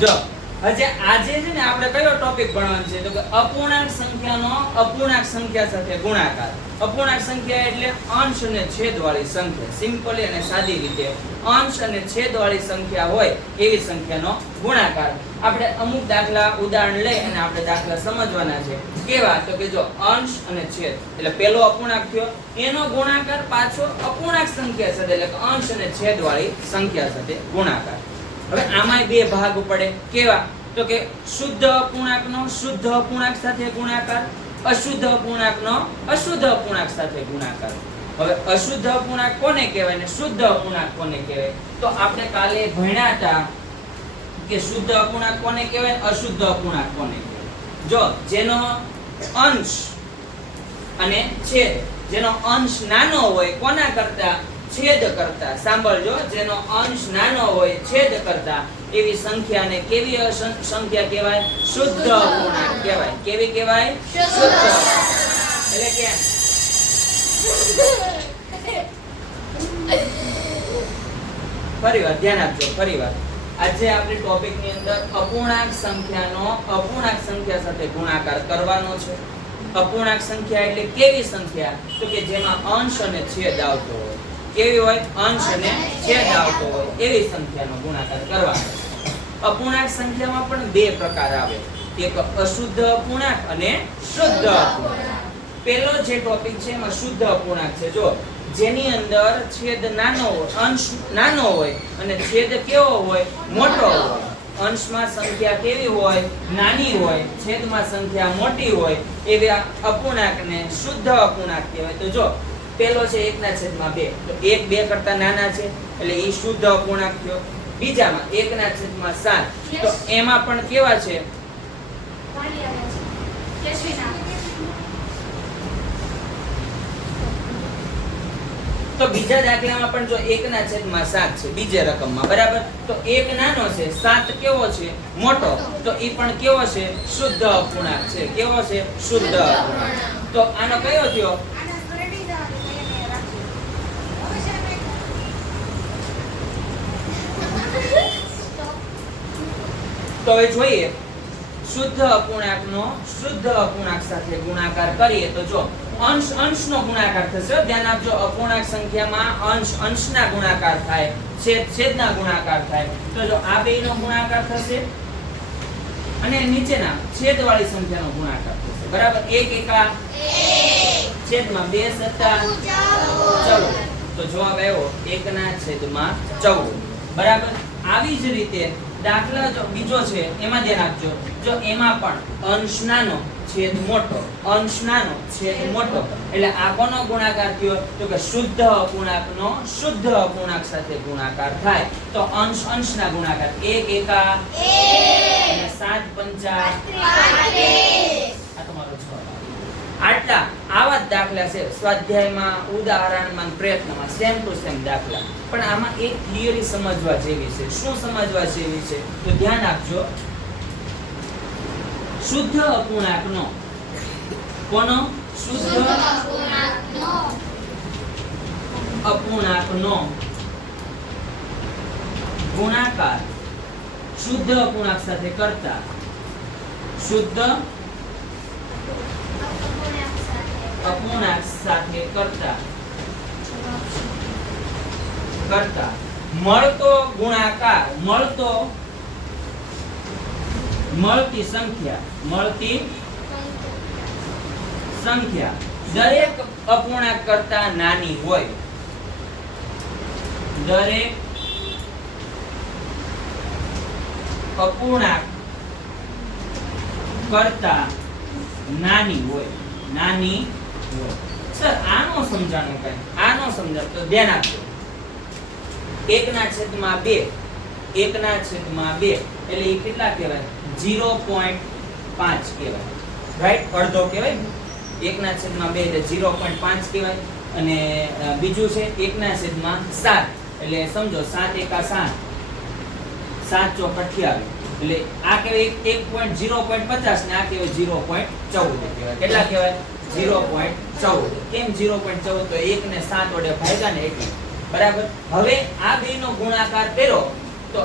જો આજે છે ને આપણે કયો ટોપિક ભણવાનો છે તો કે અપૂર્ણાંક સંખ્યાનો અપૂર્ણાંક સંખ્યા સાથે ગુણાકાર. અપૂર્ણાંક સંખ્યા એટલે અંશ અને છેદ વાળી સંખ્યા. સિમ્પલી અને સાદી રીતે અંશ અને છેદ વાળી સંખ્યા હોય એવી સંખ્યાનો ગુણાકાર. આપણે અમુક દાખલા ઉદાહરણ લઈ અને આપણે દાખલા સમજવાના છે. કેવા તો કે જો અંશ અને છેદ એટલે પેલો અપૂર્ણાંક થયો એનો ગુણાકાર પાછો અપૂર્ણાંક સંખ્યા સાથે એટલે કે અંશ અને છેદ વાળી સંખ્યા સાથે ગુણાકાર. હવે આમાંય બે ભાગ પડે. કેવા તો કે શુદ્ધ અપૂર્ણાંકનો શુદ્ધ અપૂર્ણાંક સાથે ગુણાકાર, અશુદ્ધ અપૂર્ણાંકનો અશુદ્ધ અપૂર્ણાંક સાથે ગુણાકાર. હવે અશુદ્ધ અપૂર્ણાંક કોને કહેવાય ને શુદ્ધ અપૂર્ણાંક કોને કહેવાય તો આપણે કાલે ભણ્યા હતા કે શુદ્ધ અપૂર્ણાંક કોને કહેવાય અશુદ્ધ અપૂર્ણાંક કોને કહેવાય. જો જેનો અંશ અને છેદ, જેનો અંશ નાનો હોય કોના કરતા છેદ કરતા, સાંભળજો, જેનો અંશ નાનો હોય છેદ કરતા એવી સંખ્યાને કેવી સંખ્યા કહેવાય શુદ્ધ અપૂર્ણાંક કહેવાય. કેવી કહેવાય શુદ્ધ. એટલે કે ફરીવાર ધ્યાન આપજો. ફરીવાર આજે આપણી ટોપિક ની અંદર અપૂર્ણાંક સંખ્યાનો અપૂર્ણાંક સંખ્યા સાથે ગુણાકાર કરવાનો છે. અપૂર્ણાંક સંખ્યા એટલે કેવી સંખ્યા તો કે જેમાં અંશ અને છેદ આવતો હોય. કેવી હોય અંશ અને છેદ આવતો હોય એવી સંખ્યાનો ગુણાકાર કરવાનો. અપૂર્ણાંક સંખ્યામાં પણ બે પ્રકાર આવે, એક અશુદ્ધ અપૂર્ણાંક અને શુદ્ધ અપૂર્ણાંક. પહેલો જે ટોપિક છે એમાં શુદ્ધ અપૂર્ણાંક છે. જો જેની અંદર છેદ નાનો હોય, અંશ નાનો હોય અને છેદ કેવો હોય મોટો હોય. અંશમાં સંખ્યા કેવી હોય નાની હોય, છેદમાં સંખ્યા મોટી હોય એવી અપૂર્ણાંકને શુદ્ધ અપૂર્ણાંક કહેવાય. તો જો પેલો છે 1/2 તો 1 2 કરતા નાના છે એટલે એ શુદ્ધ અપૂર્ણાંક થયો. બીજામાં 1/7 તો એમાં પણ કેવા છે તો બીજા દાખલામાં પણ જો 1/7 છે બીજે રકમમાં, બરાબર, તો 1 નાનો છે 7 કેવો છે મોટો, તો એ પણ કેવો છે શુદ્ધ અપૂર્ણાંક છે. કેવો છે શુદ્ધ અપૂર્ણાંક. તો આનો કયો થયો તો હવે જોઈએ શુદ્ધ અપૂર્ણાંકનો શુદ્ધ અપૂર્ણાંક સાથે ગુણાકાર કરીએ તો જો અંશ અંશનો ગુણાકાર થશે. ધ્યાન આપજો, અપૂર્ણાંક સંખ્યામાં અંશ અંશના ગુણાકાર થાય, છેદ છેદના ગુણાકાર થાય. તો જો આ બેયનો ગુણાકાર થશે અને નીચેના છેદવાળી સંખ્યાનો ગુણાકાર થશે, બરાબર. 1 એકા 1 છેદમાં 2 સત્તા 14 તો જવાબ આવ્યો 1/14, બરાબર. આવી જ રીતે દાખલા જો બીજો છે એમાં ધ્યાન આપજો. જો એમાં પણ અંશ નાનો છેદ મોટો, અંશ નાનો છેદ મોટો એટલે આ કોનો ગુણાકાર થયો તો કે શુદ્ધ અપૂર્ણાંકનો શુદ્ધ અપૂર્ણાંક સાથે ગુણાકાર થાય. તો અંશ અંશના ગુણાકાર 1 એકા 1 અને 7 પંચા 35. આ તમારો જવાબ. આટલા આવા જ દાખલા છે સ્વાધ્યાયમાં, ઉદાહરણમાં, પ્રયત્નમાં, સેમ ટુ સેમ દાખલા. પણ આમાં એક થિયરી સમજવા જેવી છે. શું સમજવા જેવી છે તો ધ્યાન આપજો. શુદ્ધ અપૂર્ણાંકનો કોનો શુદ્ધ અપૂર્ણાંકનો ગુણાકાર શુદ્ધ અપૂર્ણાંક સાથે કરતા શુદ્ધ અપૂર્ણાંક સાથે કરતા મળતો ગુણાકાર, મળતી સંખ્યા દરેક અપૂર્ણાંક કરતા નાની હોય. દરેક અપૂર્ણાંક કરતા નાની હોય. સર આનો સમજાણો કઈ, આનો સમજાવ તો ધ્યાન આપજો. 1/2 1/2 એટલે એ કેટલા કહેવાય 0.5 કહેવાય, રાઈટ, અડધો કહેવાય. 1/2 એટલે 0.5 કહેવાય. અને બીજું છે 1/7 એટલે સમજો 7 એકા 7 7 ચોક 28 એટલે આ કહેવાય 1.0.50 ને આ કહેવાય 0.14 કહેવાય. કેટલા કહેવાય 0.14. કેમ 0.14 તો 1 ને 7 વડે ભાગ્યા ને એટલે, બરાબર. હવે આ બેયનો ગુણાકાર કર્યો તો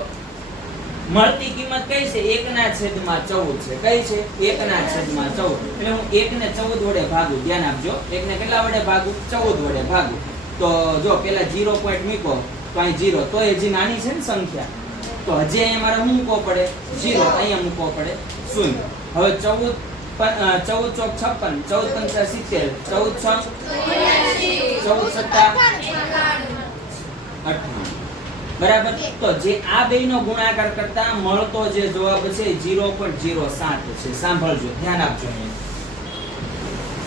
મળતી કિંમત કઈ છે 1/14 છે. કઈ છે 1/14. એટલે હું 1 ને 14 વડે ભાગું. ધ્યાન આપજો. 1 ને કેટલા વડે ભાગું? 14 વડે ભાગું. તો જો પેલા 0 પોઈન્ટ મૂકો તો અહીં 0, તો હજી નાની છે ને સંખ્યા, તો હજી અહીંયા મારે શું મૂકવો પડે? 0. અહીંયા મૂકવો પડે 0. હવે 14 14 ચોક 56, 14 પંચા 70, 14 6 14 સત્તા 58. બરાબર. તો જે આ બેયનો ગુણાકાર કરતા મળતો જે જવાબ છે 0.07 છે. સાંભળજો, ધ્યાન આપજો.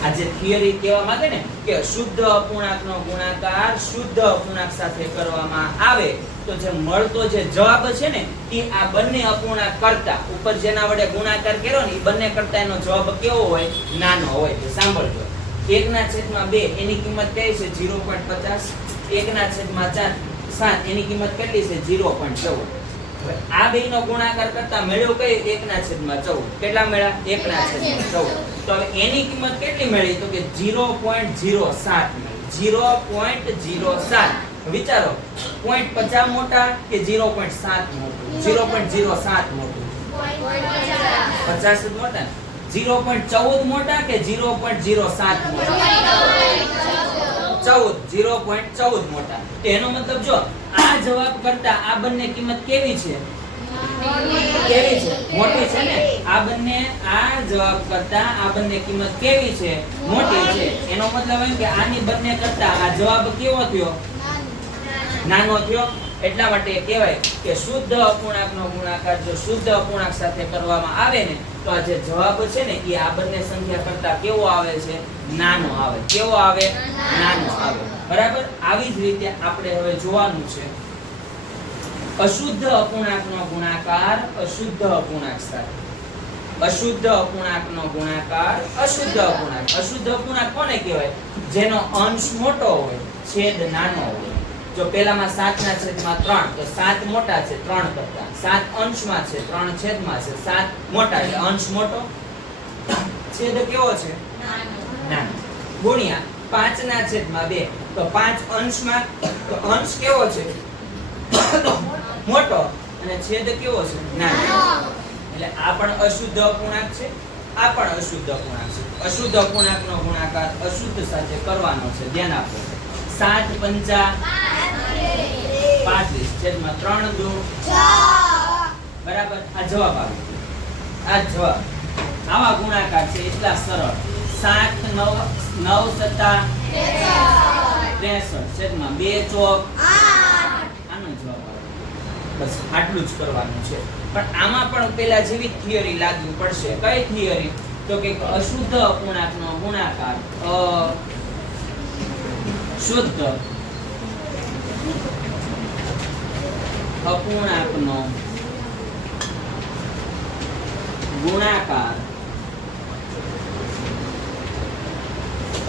આ જે થિયરી કહેવા માંગે ને કે શુદ્ધ અપૂર્ણાંકનો ગુણાકાર શુદ્ધ અપૂર્ણાંક સાથે કરવામાં આવે તો જે મળતો જે જવાબ છે ને એ આ બંને અપૂર્ણાંક કરતા ઉપર જેના વડે ગુણાકાર કર્યો ને એ બંને કરતા એનો જવાબ કેવો હોય? નાનો હોય. તો સાંભળજો. 1/2 એની કિંમત કઈ છે? 0.50. 1/4 7 એની કિંમત કેટલી છે? 0.14. હવે આ બેયનો ગુણાકાર કરતા મળ્યો કઈ? 1/14. કેટલા મળ્યા? 1/14. તો હવે એની કિંમત કેટલી મળી? તો કે 0.07 મળી. 0.07. વિચારો, 0.50 મોટા કે 0.7 મોટું? 0.07 મોટું. 50 જ મોટા. 0.14 મોટા કે 0.07 મોટા? 0.14 મોટા. એનો મતલબ જો આ જવાબ કરતા આ બંને કિંમત કેવી છે? કેવી છે? મોટી છે ને. આ બંને આ જવાબ કરતા આ બંને કિંમત કેવી છે? મોટી છે. એનો મતલબ એમ કે આની બંને કરતા આ જવાબ કેવો થયો? નાનો થયો. એટલા માટે કહેવાય કે શુદ્ધ અપૂર્ણાંકનો ગુણાકાર જો શુદ્ધ અપૂર્ણાંક સાથે કરવામાં આવે ને તો આ જે જવાબ છે ને એ આ બંને સંખ્યા કરતા કેવો આવે છે? નાનો આવે. કેવો આવે? નાનો આવે. બરાબર. આવી જ રીતે આપણે હવે જોવાનું છે અશુદ્ધ અપૂર્ણાંકનો ગુણાકાર અશુદ્ધ અપૂર્ણાંક સાથે. અશુદ્ધ અપૂર્ણાંકનો ગુણાકાર અશુદ્ધ અપૂર્ણાંક. અશુદ્ધ અપૂર્ણાંક કોને કહેવાય? જેનો અંશ મોટો હોય, છેદ નાનો હોય. જો પેલામાં 7/3 તો 7 મોટા છે 3 કરતા. 7 અંશમાં છે 3 છેદમાં છે 7 મોટા એટલે અંશ મોટો, છેદ કેવો છે? નાનો. ગુણ્યા 5/2 તો 5 અંશમાં તો અંશ કેવો છે? મોટો અને છેદ કેવો છે? નાનો. એટલે આ પણ અશુદ્ધ અપૂર્ણાંક છે, આ પણ અશુદ્ધ અપૂર્ણાંક છે. અશુદ્ધ અપૂર્ણાંકનો ગુણાકાર અશુદ્ધ સાથે કરવાનો છે. ધ્યાન આપો. 7 પંચા 35 છેદમાં 3 દુ 6. બરાબર. આ જવાબ આવે. આ જવાબ. આવા ગુણાકાર છે એટલા સરળ. 7 9 સત્તા 63 છેદમાં 2 ચોક 8. આનો જવાબ આવે. બસ આટલું જ કરવાનું છે. પણ આમાં પણ પેલા જેવી થિયરી લાગુ પડશે. કઈ થિયરી? તો કે અશુદ્ધ અપૂર્ણાંકનો ગુણાકાર શુદ્ધ અપૂર્ણાંકનો ગુણાકાર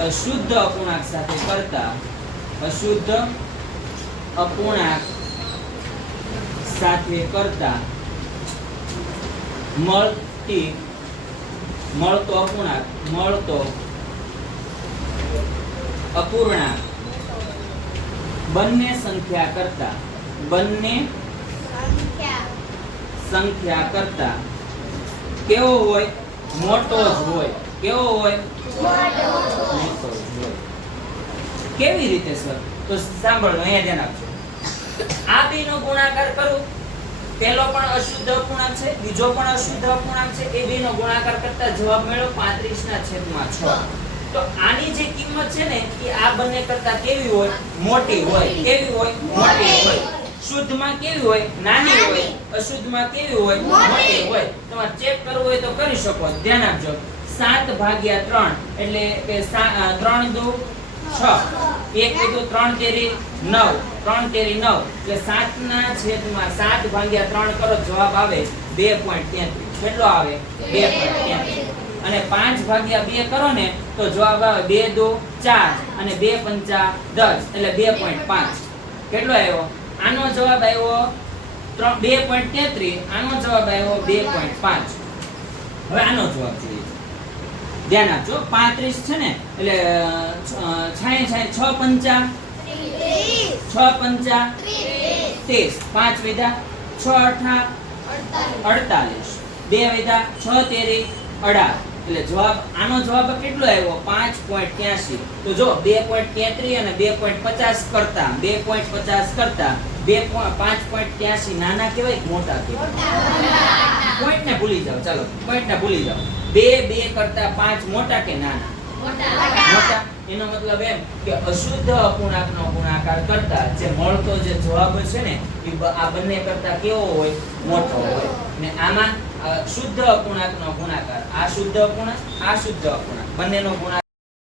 અશુદ્ધ અપૂર્ણાંક સાથે કરતા અશુદ્ધ અપૂર્ણાંક સાથે કરતા મળતો અપૂર્ણાંક બંને સંખ્યા કરતા કેવો હોય? મોટો જ હોય. કેવો હોય? મોટો જ હોય. કેવી રીતે સર? તો સાંભળો, અહીંયા ધ્યાન આપજો. આ બેનો ગુણાકાર કરું, પેલો પણ અશુદ્ધ અપૂર્ણાંક છે, બીજો પણ અશુદ્ધ અપૂર્ણાંક છે. એ બેનો ગુણાકાર કરતા જવાબ મળ્યો 35/6. તો આની જે કિંમત છે ને એ આ બંને કરતા કેવી હોય? મોટી હોય. કેવી હોય? મોટી હોય. શુદ્ધમાં કેવી હોય? નાની હોય. અશુદ્ધમાં કેવી હોય? મોટી હોય. તમારે ચેક કરવું હોય તો કરી શકો. ધ્યાન આપજો. 7/3 એટલે કે 3 દુ 6. એક કીધું 3 તેરી 9. 3 તેરી 9 એટલે 7/7 કરો જવાબ આવે 2.33. કેટલો આવે? 2.33. અને 5/2 કરો ને તો જવાબ આવે 2 દુ 4 અને 2 પંચા 10 એટલે 2.5. કેટલો આવ્યો? આનો જવાબ આવ્યો 2.33. આનો જવાબ આવ્યો 2.5. હવે આનો જવાબ જોઈએ. ધ્યાન આપજો. 35 છે ને એટલે 6 પંચા 30. 5 વિધા 6 અઠા 48. 2 વધ્યા 6 તેરી 18. એટલે જવાબ આનો જવાબ કેટલો આવ્યો 5.83. તો જો 2.33 અને 2.50 કરતા 5.83 નાના કહેવાય કે મોટા કહેવાય? પોઈન્ટ ને ભૂલી જાઓ, ચાલો પોઈન્ટ ને ભૂલી જાઓ. 2 કરતા 5 મોટા કે નાના? મોટા. એનો મતલબ એમ કે અશુદ્ધ અપૂર્ણાંકનો ગુણાકાર કરતા જે મળતો જે જવાબ છે ને એ આ બંને કરતા કેવો હોય? મોટો હોય. ને આમાં શુદ્ધ અપૂર્ણાંકનો ગુણાકાર, આ શુદ્ધ અપૂર્ણાંક, આ શુદ્ધ અપૂર્ણાંક, બંનેનો ગુણાકાર